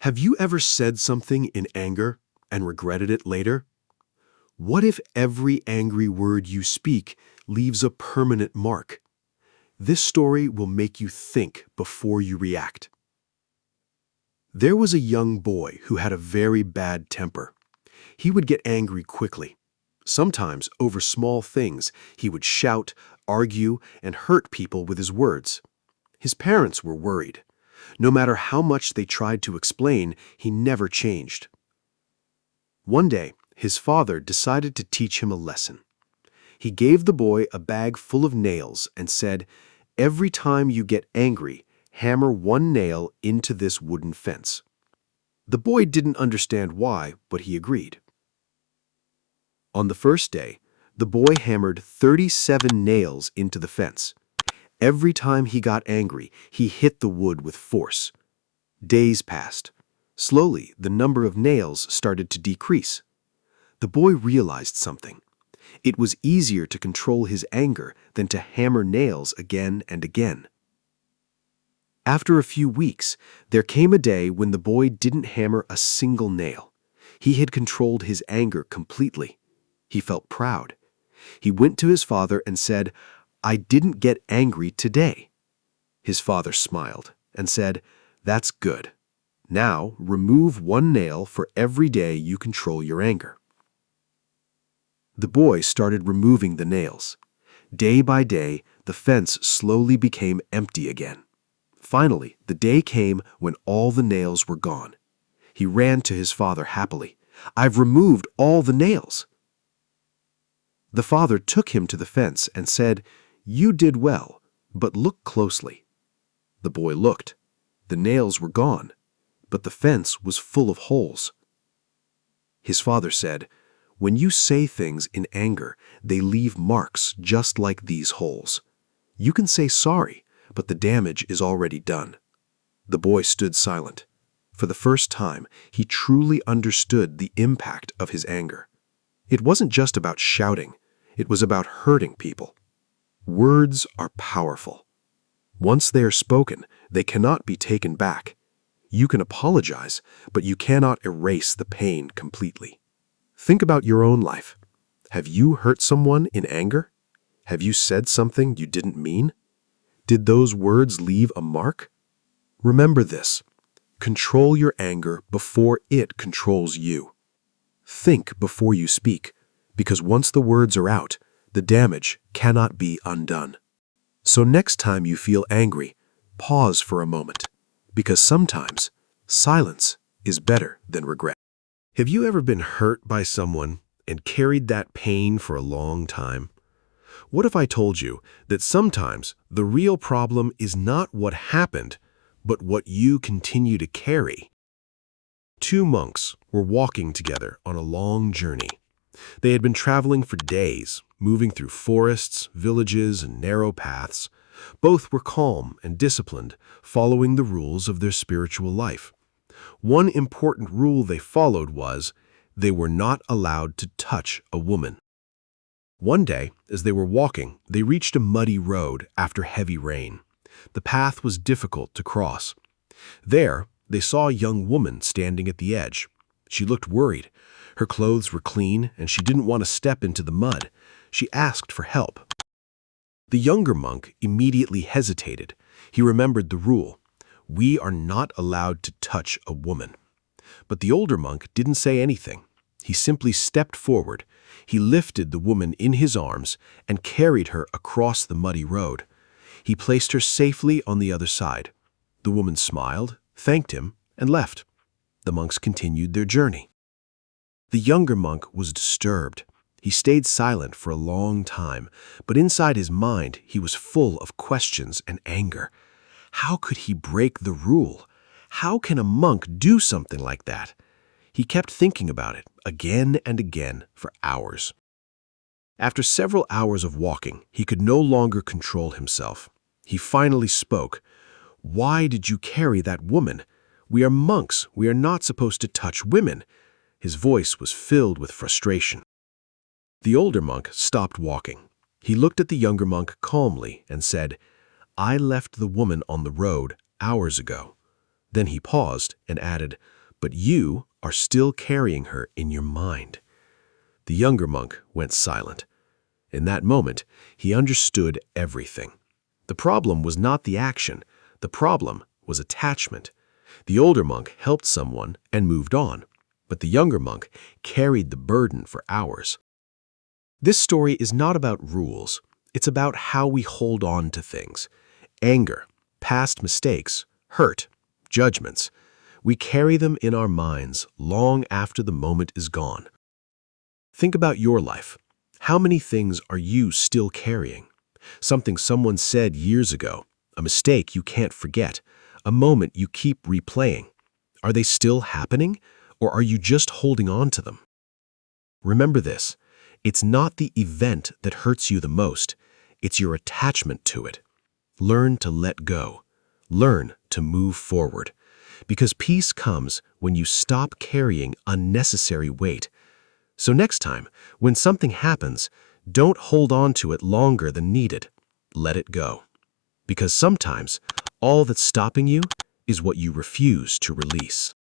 Have you ever said something in anger and regretted it later? What if every angry word you speak leaves a permanent mark? This story will make you think before you react. There was a young boy who had a very bad temper. He would get angry quickly. Sometimes over small things, he would shout, argue, and hurt people with his words. His parents were worried. No matter how much they tried to explain, he never changed. One day, his father decided to teach him a lesson. He gave the boy a bag full of nails and said, "Every time you get angry, hammer one nail into this wooden fence." The boy didn't understand why, but he agreed. On the first day, the boy hammered 37 nails into the fence. Every time he got angry, he hit the wood with force. Days passed. Slowly, the number of nails started to decrease. The boy realized something. It was easier to control his anger than to hammer nails again and again. After a few weeks, there came a day when the boy didn't hammer a single nail. He had controlled his anger completely. He felt proud. He went to his father and said, "I didn't get angry today." His father smiled and said, "That's good. Now remove one nail for every day you control your anger." The boy started removing the nails. Day by day, the fence slowly became empty again. Finally, the day came when all the nails were gone. He ran to his father happily. "I've removed all the nails." The father took him to the fence and said, "You did well, but look closely." The boy looked. The nails were gone, but the fence was full of holes. His father said, "When you say things in anger, they leave marks just like these holes. You can say sorry, but the damage is already done." The boy stood silent. For the first time, he truly understood the impact of his anger. It wasn't just about shouting. It was about hurting people. Words are powerful. Once they are spoken, they cannot be taken back. You can apologize, but you cannot erase the pain completely. Think about your own life. Have you hurt someone in anger? Have you said something you didn't mean? Did those words leave a mark? Remember this. Control your anger before it controls you. Think before you speak, because once the words are out, the damage cannot be undone. So next time you feel angry, pause for a moment, because sometimes silence is better than regret. Have you ever been hurt by someone and carried that pain for a long time? What if I told you that sometimes the real problem is not what happened, but what you continue to carry? Two monks were walking together on a long journey. They had been traveling for days, moving through forests, villages, and narrow paths. Both were calm and disciplined, following the rules of their spiritual life. One important rule they followed was they were not allowed to touch a woman. One day, as they were walking, they reached a muddy road after heavy rain. The path was difficult to cross. There, they saw a young woman standing at the edge. She looked worried. Her clothes were clean, and she didn't want to step into the mud. She asked for help. The younger monk immediately hesitated. He remembered the rule. We are not allowed to touch a woman. But the older monk didn't say anything. He simply stepped forward. He lifted the woman in his arms and carried her across the muddy road. He placed her safely on the other side. The woman smiled, thanked him, and left. The monks continued their journey. The younger monk was disturbed. He stayed silent for a long time, but inside his mind he was full of questions and anger. How could he break the rule? How can a monk do something like that? He kept thinking about it again and again for hours. After several hours of walking, he could no longer control himself. He finally spoke. "Why did you carry that woman? We are monks. We are not supposed to touch women." His voice was filled with frustration. The older monk stopped walking. He looked at the younger monk calmly and said, "I left the woman on the road hours ago. Then he paused and added, "But you are still carrying her in your mind." The younger monk went silent. In that moment, he understood everything. The problem was not the action. The problem was attachment. The older monk helped someone and moved on, but the younger monk carried the burden for hours. This story is not about rules. It's about how we hold on to things. Anger, past mistakes, hurt, judgments. We carry them in our minds long after the moment is gone. Think about your life. How many things are you still carrying? Something someone said years ago, a mistake you can't forget, a moment you keep replaying. Are they still happening, or are you just holding on to them? Remember this, it's not the event that hurts you the most, it's your attachment to it. Learn to let go. Learn to move forward. Because peace comes when you stop carrying unnecessary weight. So next time, when something happens, don't hold on to it longer than needed. Let it go. Because sometimes, all that's stopping you is what you refuse to release.